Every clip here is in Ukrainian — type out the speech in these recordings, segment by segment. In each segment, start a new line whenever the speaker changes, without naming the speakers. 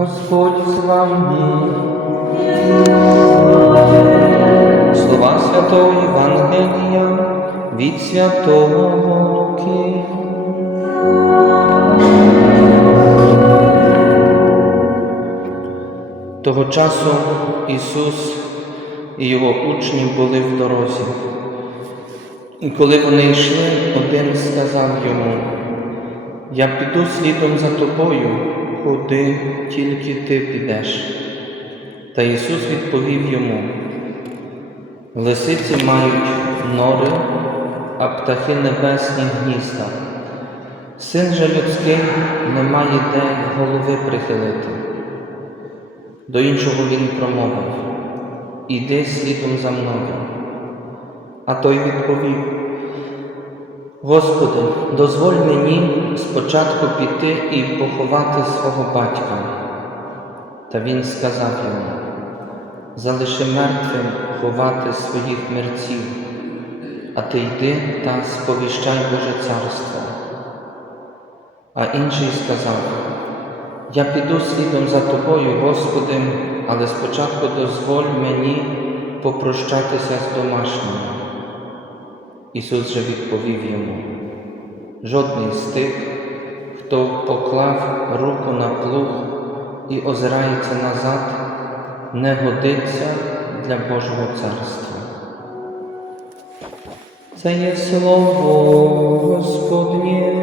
Господь з вами. Слова Святого Євангелія від Святого Луки. Того часу Ісус і Його учні були в дорозі. І коли вони йшли, один сказав йому, я піду слідом за тобою, куди тільки ти підеш. Та Ісус відповів йому, лисиці мають нори, а птахи небесні гнізда. Син же людський не має де голови прихилити. До іншого він промовив, іди слідом за мною. А той відповів, Господи, дозволь мені спочатку піти і поховати свого батька. Та він сказав йому, залиши мертвим ховати своїх мерців, а ти йди та сповіщай Боже царство. А інший сказав, я піду слідом за тобою, Господи, але спочатку дозволь мені попрощатися з домашніми. Ісус же відповів йому, жодний з тих, хто поклав руку на плуг і озирається назад, не годиться для Божого царства. Це є слово Господнє.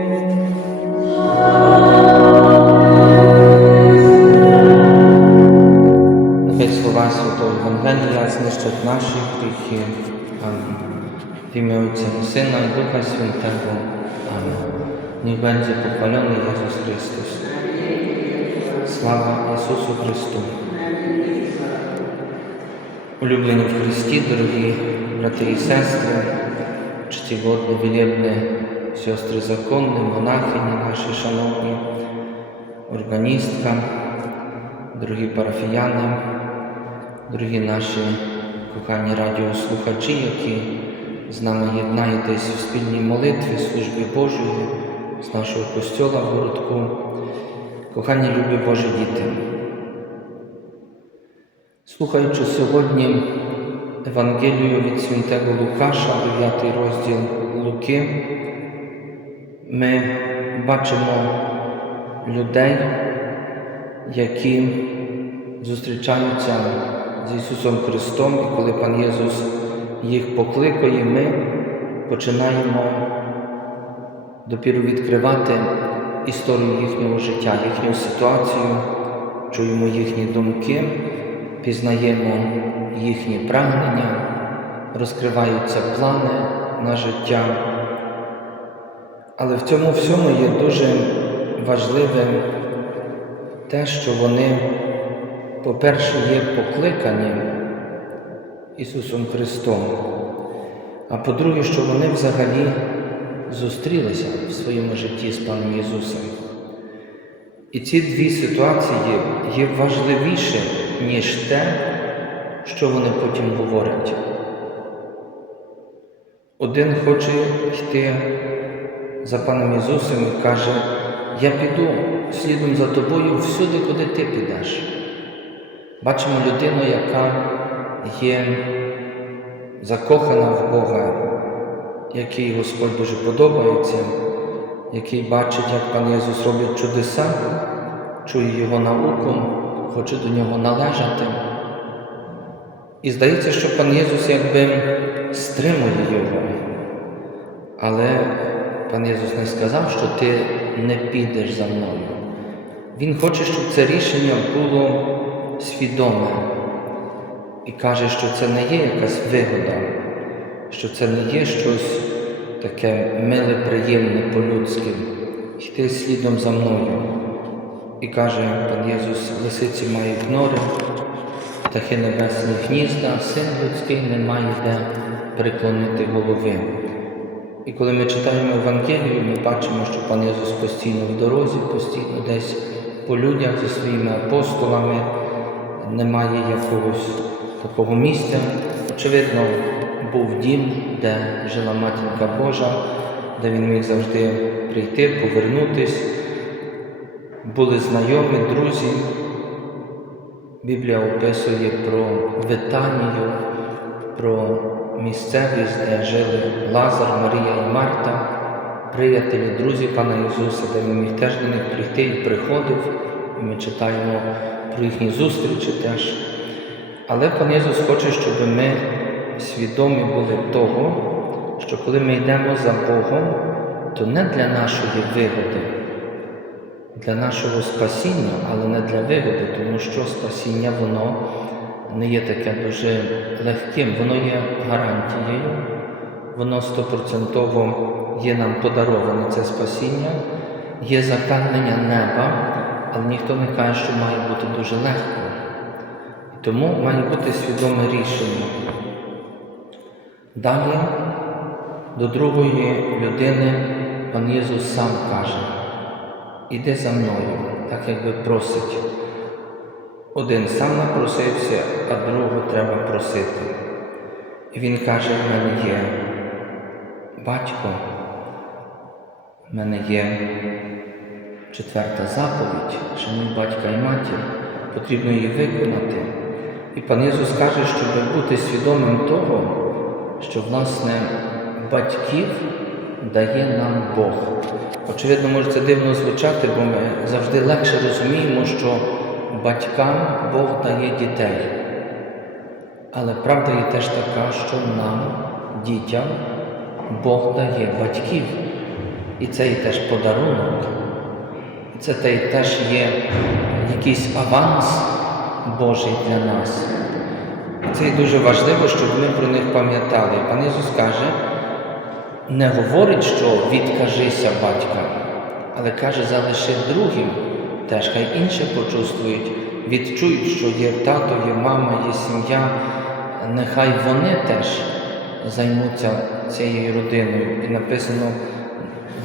Слова Святого Євангелія знищать наші гріхи. Амінь. Ім'я Отця і Сина і Духа Святого. Амінь. Niech będzie pochwalony Jezus Chrystus. Ісусу Христу. Улюблені в Христі, дорогі брати і сестри, чтіводні, вілєбні сестри законні, монахині наші шановні, органістка, дорогі парафіяни, дорогі наші кохані радіослухачі, які з нами єднаєтесь в спільній молитві, службі Божої, з нашого костьола в городку, кохані любі Божі діти. Слухаючи сьогодні Евангелію від Святого Лукаша, 9 розділ Луки, ми бачимо людей, які зустрічаються з Ісусом Христом, і коли Пан Єсус їх покликає, ми починаємо допіру відкривати історію їхнього життя, їхню ситуацію, чуємо їхні думки, пізнаємо їхні прагнення, розкриваються плани на життя. Але в цьому всьому є дуже важливим те, що вони, по-перше, є покликані Ісусом Христом, а по-друге, що вони взагалі зустрілися в своєму житті з Паном Ісусом. І ці дві ситуації є важливіше, ніж те, що вони потім говорять. Один хоче йти за Паном Ісусом і каже, я піду слідом за тобою всюди, куди ти підеш. Бачимо людину, яка є закохана в Бога, який Господь дуже подобається, який бачить, як Пан Єсус робить чудеса, чує Його науку, хоче до нього належати. І здається, що пан Єсус якби стримує його. Але пан Єсус не сказав, що ти не підеш за мною. Він хоче, щоб це рішення було свідоме і каже, що це не є якась вигода, що це не є щось таке миле, приємне по-людськи, йти слідом за мною. І каже пан Єсус, лисиці мають нори, птахи небесні гнізда, син людський не має де приклонити голови. І коли ми читаємо Евангелію, ми бачимо, що пан Єсус постійно в дорозі, постійно десь по людях зі своїми апостолами, немає якогось такого місця. Очевидно, був дім, де жила матінка Божа, де він міг завжди прийти, повернутись. Були знайомі, друзі, Біблія описує про Витанію, про місцевість, де жили Лазар, Марія і Марта, приятелі, друзі Пана Ісуса, де він міг теж до них прийти і приходив. І ми читаємо про їхні зустрічі теж. Але пан Ісус хоче, щоб ми свідомі були того, що коли ми йдемо за Богом, то не для нашої вигоди, для нашого спасіння, але не для вигоди, тому що спасіння воно не є таке дуже легким, воно є гарантією, воно стопроцентово є нам подароване це спасіння, є запевнення неба, але ніхто не каже, що має бути дуже легко. Тому має бути свідоме рішення. Далі до другої людини пан Єсус сам каже, іди за мною, так якби просить. Один сам напросився, а другого треба просити. І він каже, в мене є батько, в мене є четверта заповідь, шануй батька і матір, потрібно її виконати. І пан Ісус каже, щоб бути свідомим того, що власне батьків дає нам Бог. Очевидно, може це дивно звучати, бо ми завжди легше розуміємо, що батькам Бог дає дітей. Але правда є теж така, що нам, дітям, Бог дає батьків. І це є теж подарунок. І це те- теж є якийсь аванс Божий для нас. Це дуже важливо, щоб ми про них пам'ятали. Пан Ісус каже, не говорить, що відкажися батька, але каже, залиши другим, теж хай інші почувствують, відчують, що є тато, є мама, є сім'я. Нехай вони теж займуться цією родиною. І написано,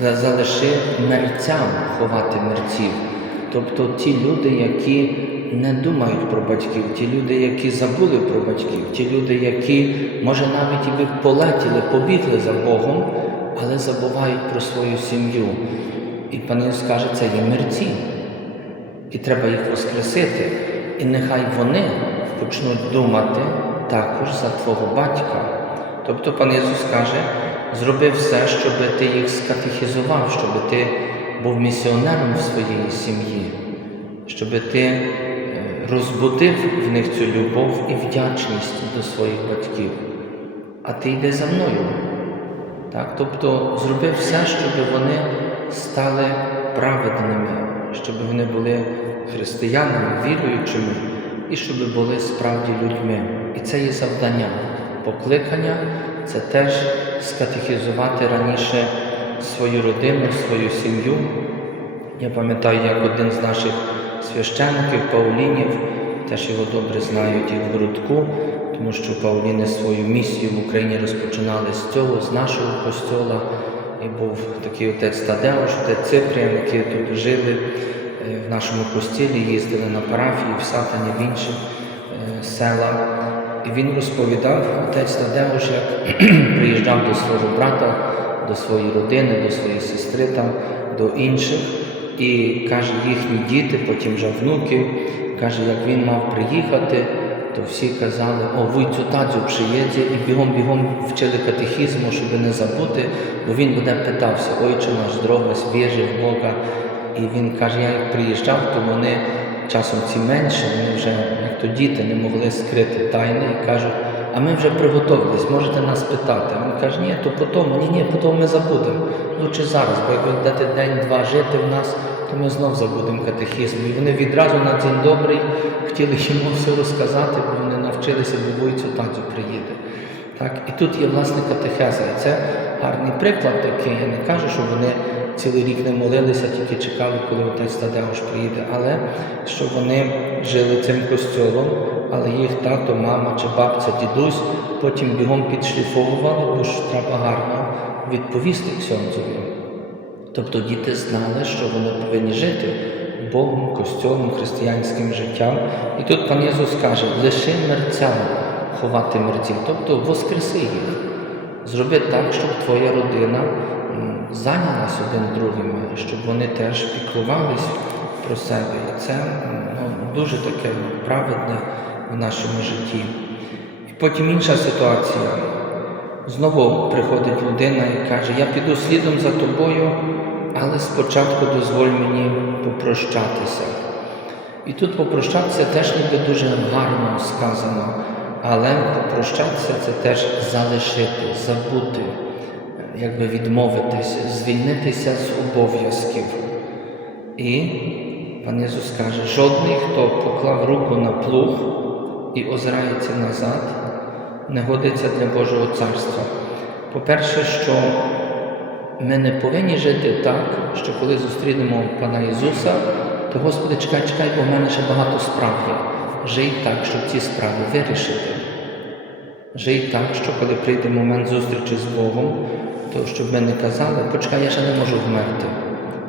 залиши мерцям ховати мерців. Тобто ті люди, які не думають про батьків, ті люди, які забули про батьків, ті люди, які, може, навіть і полетіли, побігли за Богом, але забувають про свою сім'ю. І пан Ісус каже, це є мерці. І треба їх воскресити. І нехай вони почнуть думати також за Твого батька. Тобто пан Ісус каже, зроби все, щоб ти їх скатехізував, щоб ти був місіонером в своїй сім'ї, щоб ти розбудив в них цю любов і вдячність до своїх батьків. А ти йди за мною. Так? Тобто зроби все, щоб вони стали праведними, щоб вони були християнами, віруючими і щоб були справді людьми. І це є завдання. Покликання це теж скатехізувати раніше свою родину, свою сім'ю. Я пам'ятаю, як один з наших священників, Паулінів, теж його добре знають і в Грудку, тому що Пауліни свою місію в Україні розпочинали з цього, з нашого костьола. І був такий отець Тадеуш, отець Ципріан, які тут жили е, в нашому костілі, їздили на парафії, в Сатані, в інші е, села. І він розповідав, отець Тадеуш, як приїжджав до свого брата, до своєї родини, до своєї сестри там, до інших. І каже, їхні діти, потім вже внуки, каже, як він мав приїхати, то всі казали, о, вуйцю Тадзю приїде, і бігом-бігом вчили катехізму, щоб не забути, бо він буде питався, ойче наш здоровий, віжи в Бога. І він каже, я як приїжджав, то вони часом ці менші, вони вже, як то діти, не могли скрити тайни і кажуть, а ми вже приготовились, можете нас питати. Він каже, ні, то потім, ні, ні, потім ми забудемо. Лучше зараз, бо як будете день-два жити в нас, то ми знов забудемо катехізм. І вони відразу на день добрий хотіли йому все розказати, бо вони навчилися, бо войцю тату приїде. Так? І тут є власне катехеза. І це гарний приклад такий. Я не кажу, що вони цілий рік не молилися, тільки чекали, коли отець Тадеуш приїде, але що вони жили цим костьолом, але їх тато, мама чи бабця, дідусь потім бігом підшліфовували, бо ж треба гарно відповісти Ксьонзові. Тобто діти знали, що вони повинні жити Богом, костьолом, християнським життям. І тут пан Ісус каже, лиши мерцям ховати мерців, тобто воскреси їх. Зроби так, щоб твоя родина зайнялась один другим, щоб вони теж піклувались про себе. І це ну, дуже таке праведне в нашому житті. І потім інша ситуація. Знову приходить людина і каже, я піду слідом за тобою, але спочатку дозволь мені попрощатися. І тут попрощатися теж ніби дуже гарно сказано, але попрощатися це теж залишити, забути, якби відмовитися, звільнитися з обов'язків. І пан Ісус каже, жодний, хто поклав руку на плуг і озирається назад, не годиться для Божого царства. По-перше, що ми не повинні жити так, що коли зустрінемо Пана Ісуса, то Господи, чекай, чекай, бо в мене ще багато справ є. Жий так, щоб ці справи вирішити. Жий так, що коли прийде момент зустрічі з Богом, то щоб ми не казали, почекай, я ще не можу вмерти.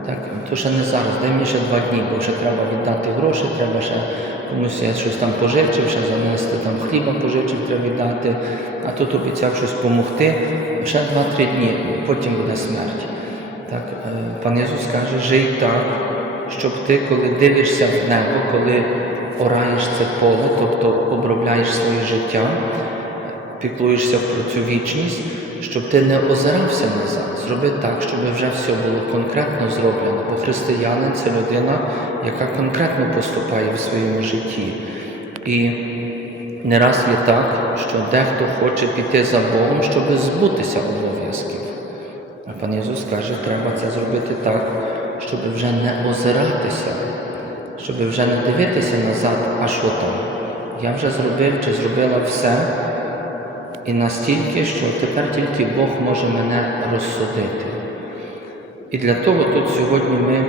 Так, то ще не зараз, дай мені ще два дні, бо ще треба віддати гроші, треба ще комусь я щось там поживчив, ще занести там хліба поживчив, треба віддати, а тут обіцяв щось допомогти, ще два-три дні, потім буде смерть. Так, е, пан Ісус каже, жий так, щоб ти, коли дивишся в небо, коли ораєш це поле, тобто обробляєш своє життя, піклуєшся про цю вічність, щоб ти не озирався назад. Зроби так, щоб вже все було конкретно зроблено. Бо християнин це людина, яка конкретно поступає в своєму житті. І не раз є так, що дехто хоче піти за Богом, щоб збутися обов'язків. А пан Ісус каже, треба це зробити так, щоб вже не озиратися, щоб вже не дивитися назад, а що там. Я вже зробив чи зробила все, і настільки, що тепер тільки Бог може мене розсудити. І для того тут сьогодні ми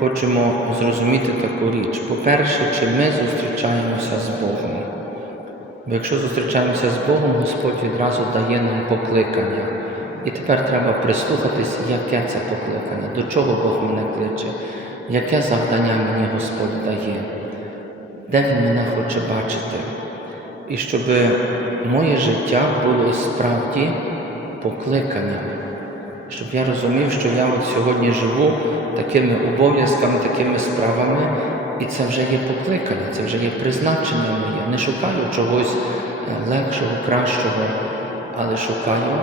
хочемо зрозуміти таку річ. По-перше, чи ми зустрічаємося з Богом. Бо якщо зустрічаємося з Богом, Господь відразу дає нам покликання. І тепер треба прислухатись, яке це покликання, до чого Бог мене кличе, яке завдання мені Господь дає, де Він мене хоче бачити. І щоб моє життя було справді покликанням, щоб я розумів, що я от сьогодні живу такими обов'язками, такими справами, і це вже є покликання, це вже є призначення моє. Не шукаю чогось е, легшого, кращого, але шукаю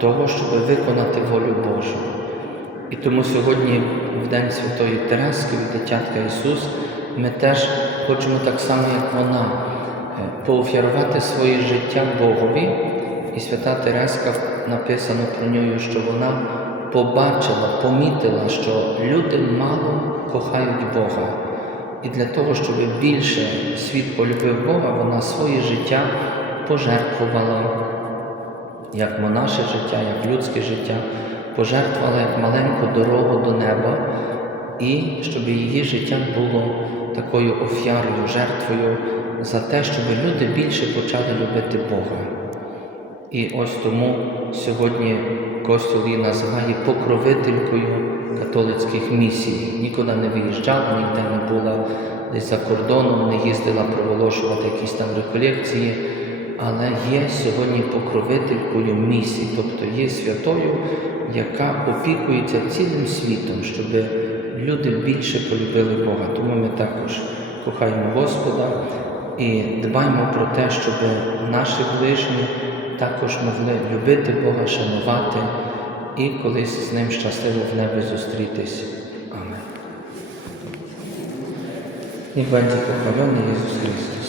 того, щоб виконати волю Божу. І тому сьогодні, в День Святої Терески, від дитятка Ісус, ми теж хочемо так само, як вона, поофярувати своє життя Богові. І свята Тереска написано про нього, що вона побачила, помітила, що люди мало кохають Бога. І для того, щоб більше світ полюбив Бога, вона своє життя пожертвувала, як монаше життя, як людське життя, пожертвувала як маленьку дорогу до неба, і щоб її життя було такою офярою, жертвою за те, щоб люди більше почали любити Бога. І ось тому сьогодні Костюл її називає покровителькою католицьких місій. Нікуди не виїжджала, ніде не була десь за кордоном, не їздила проволошувати якісь там реколекції, але є сьогодні покровителькою місій, тобто є святою, яка опікується цілим світом, щоб люди більше полюбили Бога. Тому ми також кохаємо Господа і дбаємо про те, щоб наші ближні також могли любити Бога, шанувати і колись з ним щасливо в небі зустрітись. Амен. І бенді pochwalony Ісус Chrystus.